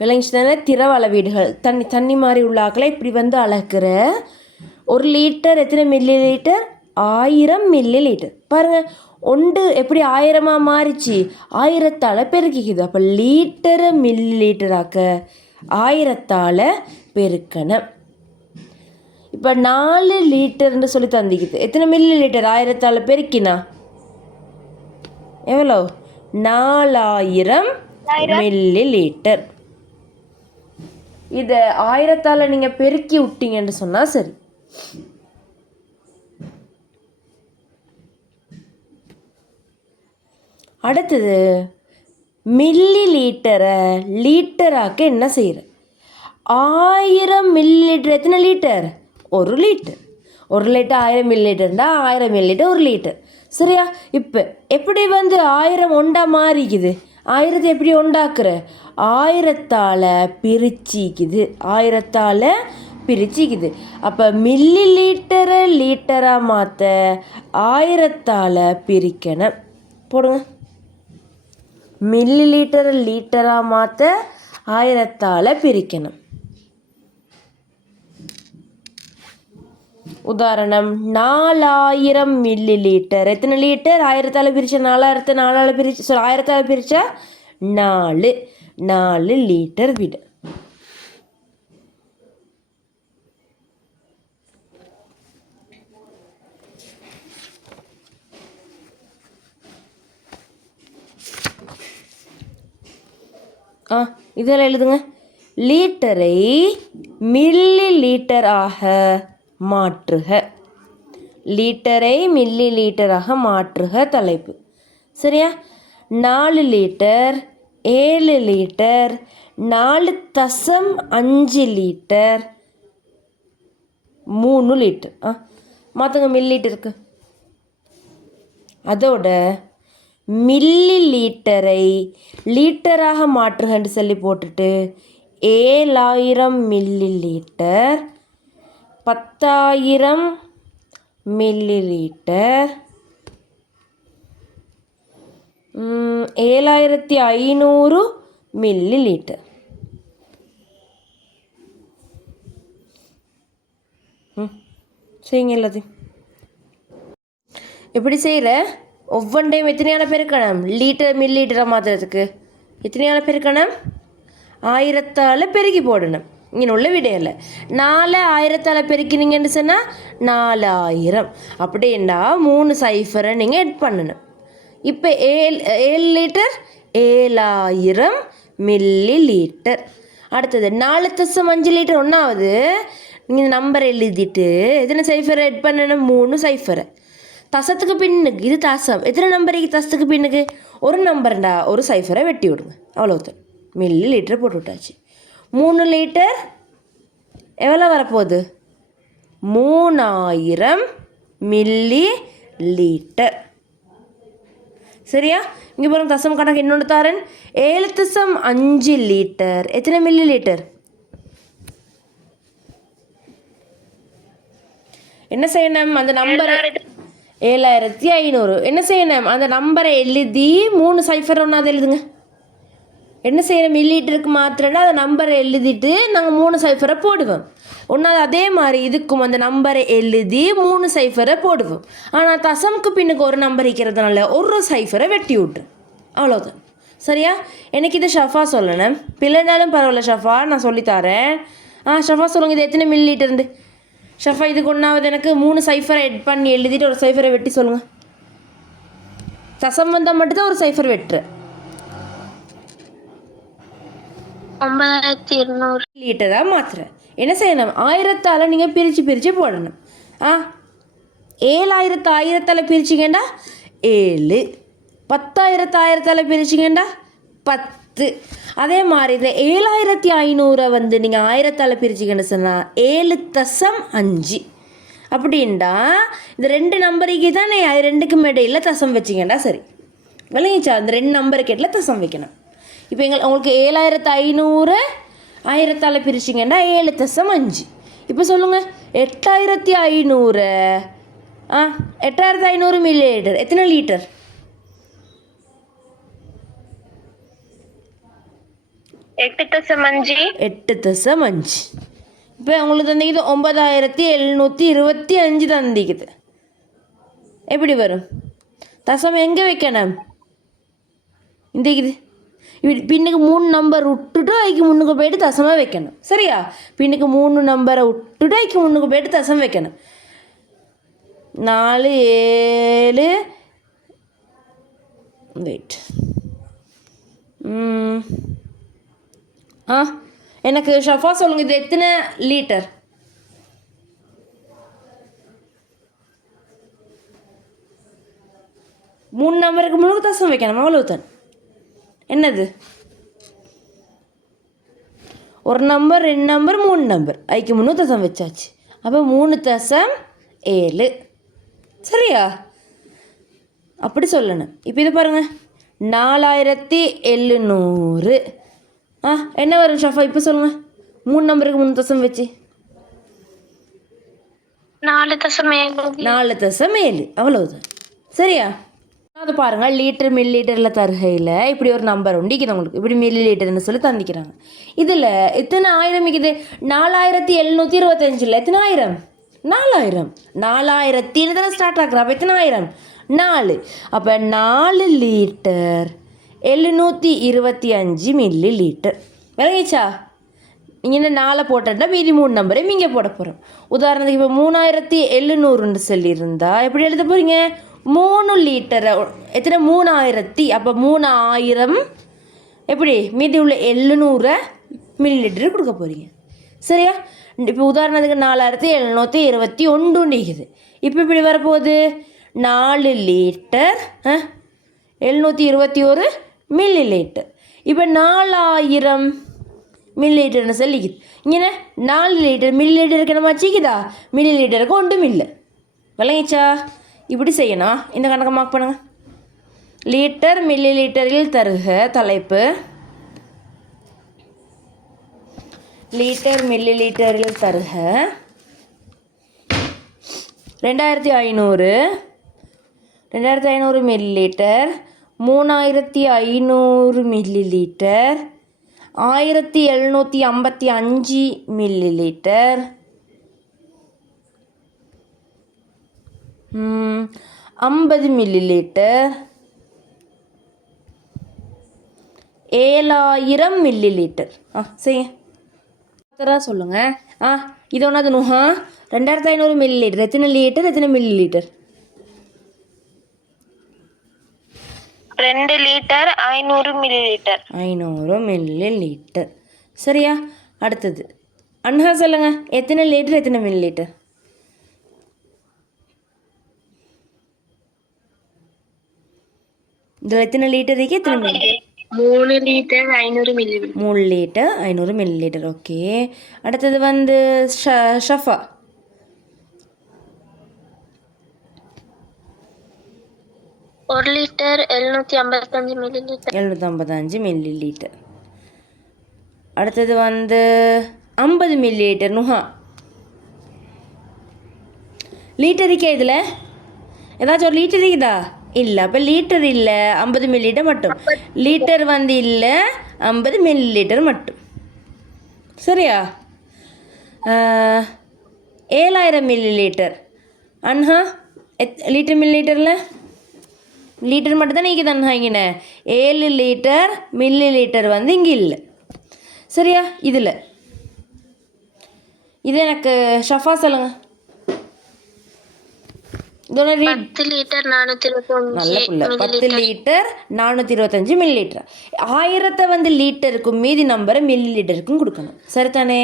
விளங்கிச்சு தானே? திரவ அளவீடுகள் தண்ணி மாதிரி உள்ள ஆக்களை இப்படி வந்து அளக்குற. 1 லிட்டர் எத்தனை மில்லி லிட்டர்? 1000 milli litre. பாருங்கள், ஒன்று எப்படி 1000 மாறிச்சு? 1000ஆல் பெருக்கிக்குது. அப்போ லிட்டரை மில்லி லிட்டராக்க 1000ஆல் பெருக்கணும். இப்போ 4 லிட்டர்னு சொல்லி தந்திக்குது. எத்தனை மில்லி லிட்டர் 1000ஆல் பெருக்கினா எவ்வளோ? 4000 மில்லி லிட்டர். இதை 1000ஆல் நீங்கள் பெருக்கி விட்டீங்கன்னு சொன்னால் சரி. அடுத்தது மில்லி லிட்டரை லிட்டராக்க என்ன செய்கிற? 1000 மில்லி லிட்டர் எத்தனை லிட்டர்? 1 லிட்டர். 1 லிட்டர் 1000 மில்லி லிட்டர்னா 1000 மில்லி லிட்டர் 1 லிட்டர். சரியா? இப்போ எப்படி வந்து 1000 ஒண்டா மாறிக்குது? 1000 எப்படி ஒண்டாக்குற? 1000ஆல் பிரிச்சிக்குது. 1000ஆல் பிரிச்சிக்குது. அப்போ மில்லி லிட்டரை லிட்டராக மாற்ற 1000ஆல் பிரிக்கணும். போடுங்க. மில்லி லிட்டரை லிட்டராக மாற்ற 1000ஆல் பிரிக்கணும். உதாரணம், 4000 மில்லி லிட்டர் எத்தனை லிட்டர்? 1000ஆல் பிரித்தா 4ஆல் பிரித்து 1000ஆல் பிரித்தா 4 லிட்டர் விட. இதெல்லாம் எழுதுங்க. லிட்டரை மில்லி லிட்டராக மாற்றுக. லிட்டரை மில்லி லிட்டராக மாற்றுக தலைப்பு. சரியா? 4 லிட்டர், 7 லிட்டர், 4.5 லிட்டர், 3 லிட்டர். மாற்றுங்க மில்லி லிட்டருக்கு. அதோட மில்லி லிட்டரை லிட்டராக மாற்றுகன்னு சொல்லி போட்டுட்டு 7000 milli litre, 10,000 milli litre, 7500 milli litre. செய்யுங்க எல்லாத்தையும். எப்படி செய்கிற? ஒவ்வொன்றையும் எத்தனையால பெருக்கணும்? லிட்டர் மில்லி லிட்டராக மாற்றுறதுக்கு எத்தனையால பெருக்கணும்? 1000ஆல் பெருக்கி போடணும். இங்கே உள்ள விடையில 4 1000ஆல் பெருக்கினீங்கன்னு சொன்னால் 4000. அப்படின்னா 3 சைஃபரை நீங்கள் எட் பண்ணணும். இப்போ 7 லிட்டர் 7000 மில்லி லிட்டர். அடுத்தது 4.5 லிட்டர். ஒன்றாவது நீங்கள் நம்பரை எழுதிட்டு எத்தனை சைஃபரை எட் பண்ணணும்? 3 சைஃபரை. தசத்துக்கு பின்னுக்கு இது தசம். எத்தனை நம்பருக்கு தசத்துக்கு பின்னுக்கு? ஒரு நம்பர்ண்டா ஒரு சைஃபரை வெட்டி விடுங்க. அவ்வளோதான். மில்லி லிட்டர் போட்டு விட்டாச்சு. 3 லிட்டர் எவ்வளோ வரப்போகுது? 3000 மில்லி லிட்டர். சரியா? இங்கே பாருங்க, தசம் கணக்கு இன்னொன்று தாரன். 7.5 லிட்டர் எத்தனை மில்லி லிட்டர்? என்ன செய்யணும்? அந்த நம்பரை 7500 என்ன செய்யணும்? அந்த நம்பரை எழுதி 3 சைஃபர் ஒன்றாவது எழுதுங்க. என்ன செய்யணும்? மில்லி லிட்டருக்கு மாத்திரன்னா அந்த நம்பரை எழுதிட்டு நாங்கள் 3 சைஃபரை போடுவோம். ஒன்றாவது அதே மாதிரி இதுக்கும் அந்த நம்பரை எழுதி 3 சைஃபரை போடுவோம். ஆனால் தசமுக்கு பின்னுக்கு ஒரு நம்பர் இருக்கிறதுனால ஒரு சைஃபரை வெட்டி விட்ரு. அவ்வளோதான். சரியா? எனக்கு இது ஷஃபா சொல்லணும். பிள்ளைனாலும் பரவாயில்ல ஷஃபா, நான் சொல்லித்தரேன். ஷஃபா சொல்லுங்கள், இது எத்தனை மில்லி லிட்டர்ண்டு? ஷஃபா, இதுக்கு ஒன்றாவது எனக்கு 3 சைஃபரை எட் பண்ணி எழுதிட்டு ஒரு சைஃபரை வெட்டி சொல்லுங்கள். தசம் வந்தால் மட்டும்தான் ஒரு சைஃபர் வெட்டுரு. 9200 லிட்டராக மாத்திர என்ன செய்யணும்? 1000ஆல் நீங்கள் பிரித்து போடணும். 7000 1000ஆல் பிரிச்சிங்கண்டா 7, 10,000 1000ஆல் பிரிச்சிங்கண்டா 10. அதே மாதிரி இந்த 7500 வந்து நீங்கள் 1000ஆல் பிரிச்சிங்கன்னு சொன்னால் 7.5. அப்படின்டா இந்த 2 நம்பருக்கு தானே, அது 2க்கும் இடையில் தசம் வச்சிங்கண்டா சரி. விளங்கிச்சா? அந்த 2 நம்பருக்கு இடையில் தசம் வைக்கணும். இப்போ உங்களுக்கு 7500 1000ஆல் பிரிச்சிங்கன்னா 7.5. இப்போ சொல்லுங்கள், 8500 8500 மில்லி லிட்டர் எத்தனை லிட்டர்? 8.5. 8.5. இப்போ உங்களுக்கு தந்திக்குது 9725 தந்திக்குது. எப்படி வரும்? தசம் எங்கே வைக்கணும்? இந்த இது இப்படி பின்னுக்கு 3 நம்பர் விட்டுட்டு அதுக்கு முன்னுக்கு போயிட்டு தசமாக வைக்கணும். சரியா? பின்னுக்கு 3 நம்பரை விட்டுட்டு அதுக்கு முன்னுக்கு போயிட்டு தசம் வைக்கணும். 4 7 வெயிட் எனக்கு ஷஃபா சொல்லுங்கள், இது எத்தனை லிட்டர்? மூணு நம்பருக்கு முன்னுக்கு தசம் வைக்கணும், அவ்வளவுதான். என்னது? ஒரு நம்பர், 2 நம்பர், 3 நம்பர் அதுக்கு முன்னுக்கு தசம் வச்சாச்சு. அப்போ 3.7. சரியா? அப்படி சொல்லணும். இப்போ இது பாருங்கள், 4700. என்ன வரும் ஷஃபா? இப்போ சொல்லுங்கள், 3 நம்பருக்கு 3 தசம் வச்சு 4.7. அவ்வளவுதான். சரியா? அது பாருங்கள், லிட்டர் மில்லி லிட்டரில் தருகையில் இப்படி ஒரு நம்பர் உண்டிக்குது உங்களுக்கு. இப்படி மில்லி லிட்டர்னு சொல்லி தந்திக்கிறாங்க. இதில் எத்தனை ஆயிரம் இருக்குது? 4725. எத்தனை ஆயிரம்? 4000. 4000 தானே ஸ்டார்ட் ஆகுறா. அப்போ எத்தனை ஆயிரம்? 4. அப்போ 4 லிட்டர் 725 மில்லி லிட்டர். விளங்கிச்சா? இங்கே 4 போட்டா மீதி 3 நம்பரை இங்கே போட போகிறோம். உதாரணத்துக்கு இப்போ 3700 சொல்லியிருந்தா எப்படி எழுத போகிறீங்க? 3 லிட்டரை எத்தனை? 3000. அப்போ 3000 எப்படி மீதி உள்ள 700 மில்லி லிட்டரு கொடுக்க போகிறீங்க. சரியா? இப்போ உதாரணத்துக்கு 4721 நிற்குது. இப்போ இப்படி வரப்போகுது 4 லிட்டர் 721 மில்லி லிட்டர். இப்போ 4000 மில்லி லிட்டர்னு சொல்லிக்குது. இங்கே 4 லிட்டர் மில்லி லிட்டருக்கு நம்ம வச்சுக்குதா? மில்லி லிட்டருக்கு ஒன்றும் இல்லை. விளங்கிச்சா? இப்படி செய்யணும். இந்த கணக்கை மார்க் பண்ணுங்கள். லிட்டர் மில்லி லிட்டரில் தருக. தலைப்பு லிட்டர் மில்லி லிட்டரில் தருக 2500 milli litre, 3500 milli litre, 1755 milli litre, 50 milli litre, 7000 milli litre. செய்ய சொல்லுங்கள். இது ஒன்றாவது நூஹா 2500 மில்லி லிட்டர். எத்தனை லிட்டர்? எத்தனை milli litre? 2 litre 500 milli litre. 500 milli litre. சரியா? அடுத்தது அன்ஹா சொல்லுங்க, எத்தனை லிட்டர் எத்தனை மில்லி லிட்டர்? இதில் எத்தனை லிட்டர் இருக்கு? எத்தனை milli? 3 litre 500 milli litre. 3 litre 500 milli litre. Okay. அடுத்தது வந்து ஷஃபா. ஒரு litre 755 milli litre. 755 milli litre. அடுத்தது வந்து 50 மில்லி லிட்டர். நுஹா லிட்டர் இருக்கே, இதில் ஏதாச்சும் ஒரு லிட்டர் இருக்குதா? இல்லை. அப்போ லிட்டர் இல்லை, 50 மில்லி லிட்டர் மட்டும். லிட்டர் வந்து இல்லை, 50 மில்லி லிட்டர் மட்டும். சரியா? 7000 மில்லி லிட்டர். அன்ஹா லிட்டர் மில்லி லிட்டரில் லிட்டர் மட்டும் தான் நீங்கள் தானே இங்கே 7 லிட்டர் மில்லி லிட்டர் வந்து இங்கே இல்லை. சரியா? இதில் இது எனக்கு ஷஃபா சொல்லுங்கள். 10 லிட்டர் 425. நல்ல புள்ள. 10 லிட்டர் 425 மில்லி லிட்டர். 1000 வந்து லிட்டருக்கும் மீதி நம்பரை மில்லி லிட்டருக்கும் கொடுக்கணும். சரிதானே?